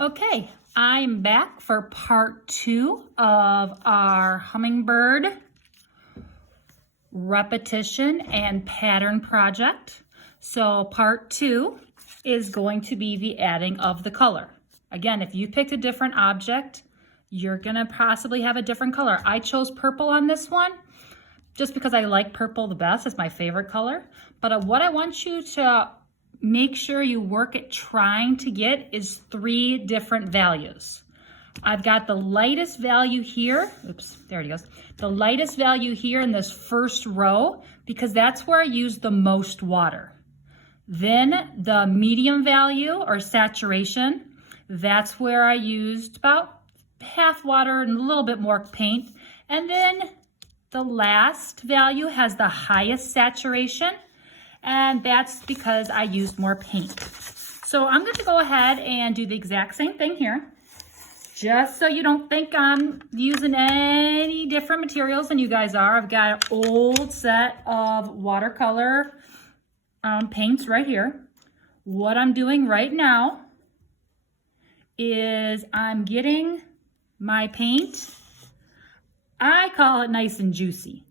Okay, I'm back for part 2 of our Hummingbird repetition and pattern project. So part 2 is going to be the adding of the color. Again, if you picked a different object, you're gonna possibly have a different color. I chose purple on this one just because I like purple the best. It's my favorite color. But what I want you to make sure you work at trying to get is 3 different values. I've got the lightest value here. Oops, there it goes. The lightest value here in this first row because that's where I use the most water. Then the medium value or saturation, that's where I used about half water and a little bit more paint. And then the last value has the highest saturation, and that's because I used more paint. So I'm going to go ahead and do the exact same thing here, just so you don't think I'm using any different materials than you guys are. I've got an old set of watercolor paints right here. What I'm doing right now is I'm getting my paint, I call it nice and juicy.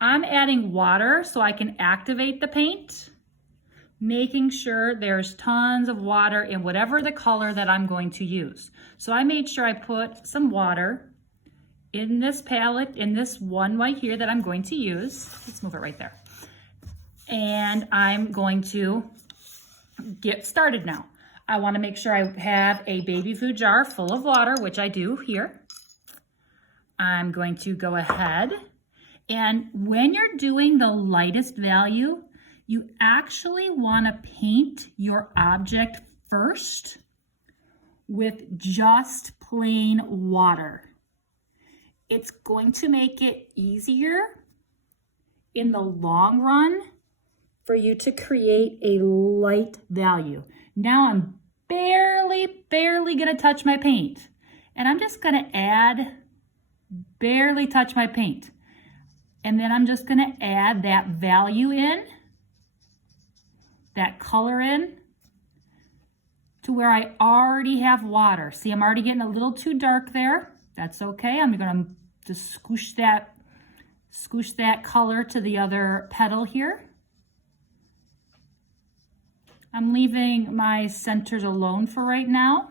I'm adding water so I can activate the paint, making sure there's tons of water in whatever the color that I'm going to use. So I made sure I put some water in this palette, in this one right here that I'm going to use. Let's move it right there. And I'm going to get started now. I want to make sure I have a baby food jar full of water, which I do here. I'm going to go ahead, and when you're doing the lightest value, you actually want to paint your object first with just plain water. It's going to make it easier in the long run for you to create a light value. Now I'm barely gonna touch my paint, and I'm just gonna barely touch my paint. And then I'm just gonna add that value in, that color in, to where I already have water. See, I'm already getting a little too dark there. That's okay. I'm gonna just squish that color to the other petal here. I'm leaving my centers alone for right now,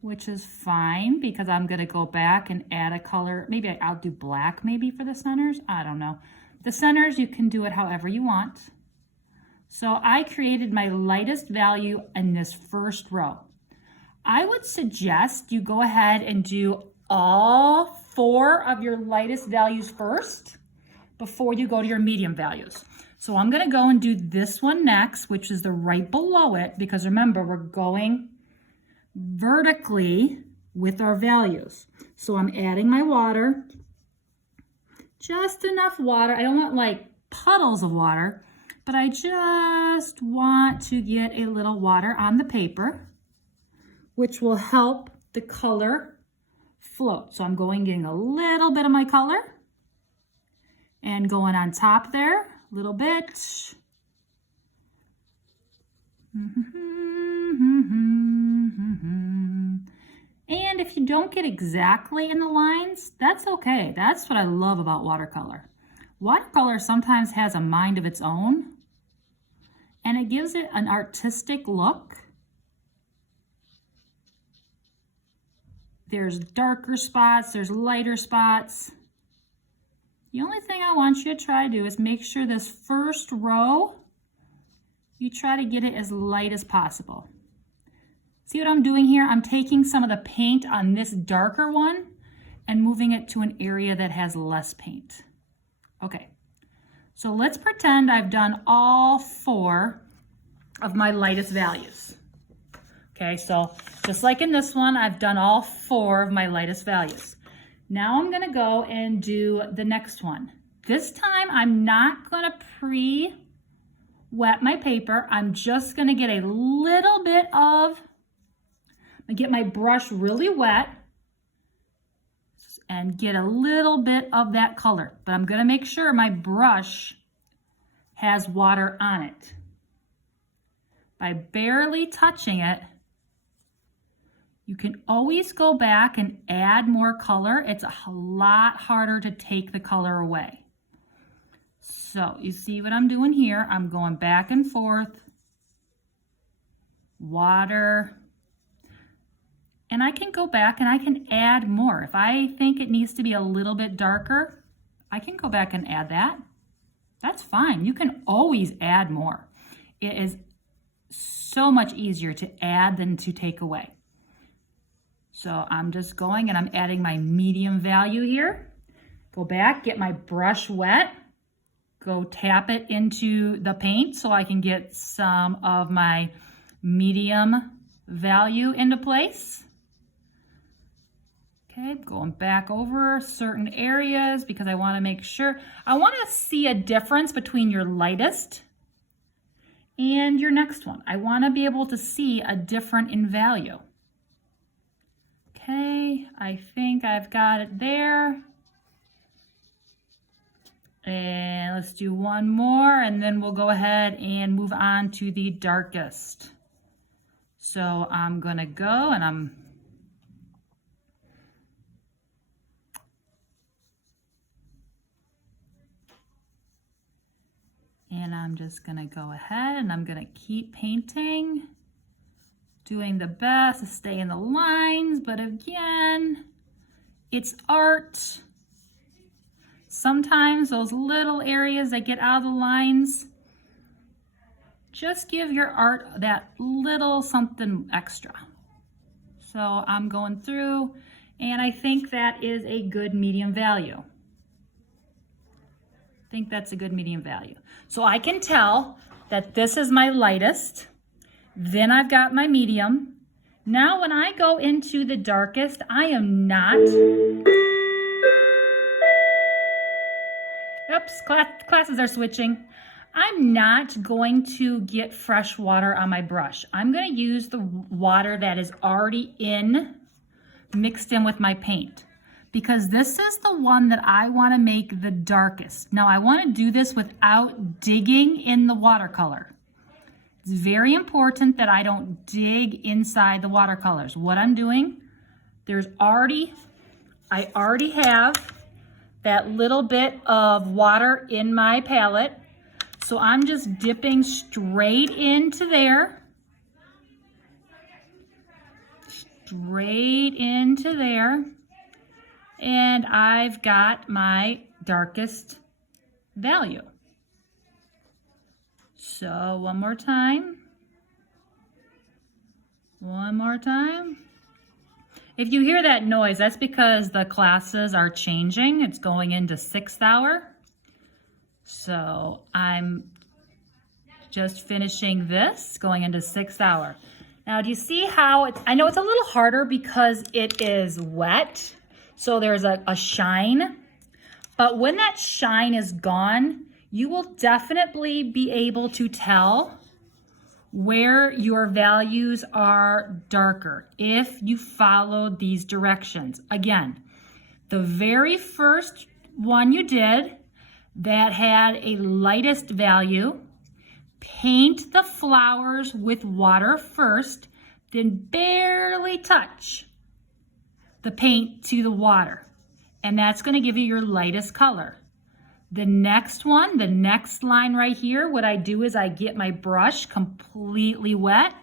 which is fine because I'm gonna go back and add a color. Maybe I'll do black maybe for the centers. I don't know. The centers, you can do it however you want. So I created my lightest value in this first row. I would suggest you go ahead and do all 4 of your lightest values first before you go to your medium values. So I'm gonna go and do this one next, which is the right below it, because remember, we're going vertically with our values. So I'm adding my water, just enough water. I don't want like puddles of water, but I just want to get a little water on the paper, which will help the color float. So I'm getting a little bit of my color and going on top there, a little bit. And if you don't get exactly in the lines, that's okay. That's what I love about watercolor. Watercolor sometimes has a mind of its own, and it gives it an artistic look. There's darker spots, there's lighter spots. The only thing I want you to try to do is make sure this first row, you try to get it as light as possible. See what I'm doing here? I'm taking some of the paint on this darker one and moving it to an area that has less paint. Okay, so let's pretend I've done all 4 of my lightest values. Okay, so just like in this one, I've done all 4 of my lightest values. Now I'm gonna go and do the next one. This time I'm not gonna pre-wet my paper. I'm just gonna get a little bit of, I get my brush really wet and get a little bit of that color, but I'm gonna make sure my brush has water on it. By barely touching it, You can always go back and add more color. It's a lot harder to take the color away. So you see what I'm doing here? I'm going back and forth, water, and I can go back and I can add more. If I think it needs to be a little bit darker, I can go back and add that. That's fine. You can always add more. It is so much easier to add than to take away. So I'm just going and I'm adding my medium value here. Go back, get my brush wet, go tap it into the paint so I can get some of my medium value into place. Okay, going back over certain areas because I want to make sure. I want to see a difference between your lightest and your next one. I want to be able to see a difference in value. Okay, I think I've got it there. And let's do one more and then we'll go ahead and move on to the darkest. So I'm gonna go and I'm just gonna go ahead and I'm gonna keep painting, doing the best to stay in the lines, but again, it's art. Sometimes those little areas that get out of the lines, just give your art that little something extra. So I'm going through and I think that is a good medium value. I think that's a good medium value. So I can tell that this is my lightest. Then I've got my medium. Now when I go into the darkest, I am not, oops, classes are switching. I'm not going to get fresh water on my brush. I'm going to use the water that is already mixed in with my paint, because this is the one that I want to make the darkest. Now I want to do this without digging in the watercolor. It's very important that I don't dig inside the watercolors. What I'm doing, I already have that little bit of water in my palette. So I'm just dipping straight into there. Straight into there. And I've got my darkest value. So one more time. One more time. If you hear that noise, that's because the classes are changing. It's going into 6th hour. So I'm just finishing this, going into 6th hour. Now, do you see how I know it's a little harder because it is wet. So there's a shine, but when that shine is gone, you will definitely be able to tell where your values are darker if you follow these directions. Again, the very first one you did that had a lightest value, paint the flowers with water first, then barely touch the paint to the water, and that's going to give you your lightest color. The next one, the next line right here, what I do is I get my brush completely wet,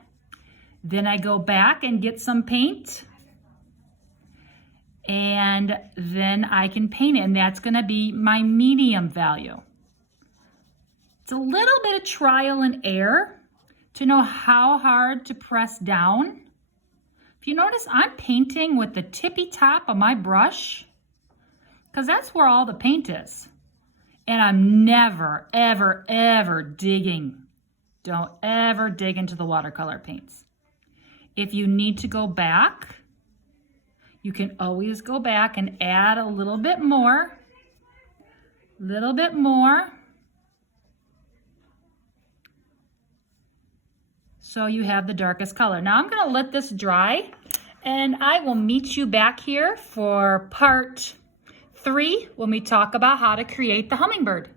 then I go back and get some paint, and then I can paint it, and that's going to be my medium value. It's a little bit of trial and error to know how hard to press down. If you notice, I'm painting with the tippy top of my brush because that's where all the paint is. And I'm never, ever, ever digging. Don't ever dig into the watercolor paints. If you need to go back, you can always go back and add a little bit more. So you have the darkest color. Now I'm going to let this dry and I will meet you back here for part 3 when we talk about how to create the hummingbird.